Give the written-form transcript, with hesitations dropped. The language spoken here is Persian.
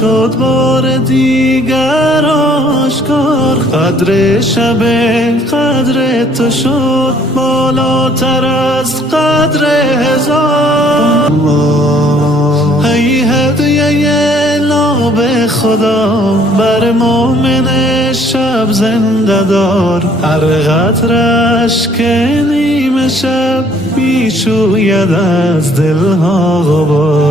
شد بار دیگر آشکار. قدر شب قدر تو شد بالاتر از قدر هزار. ای هدیه ناب خدا بر مومن شب زنده دار. هر قطرش که نیمه شب میشوید از دلها غبار.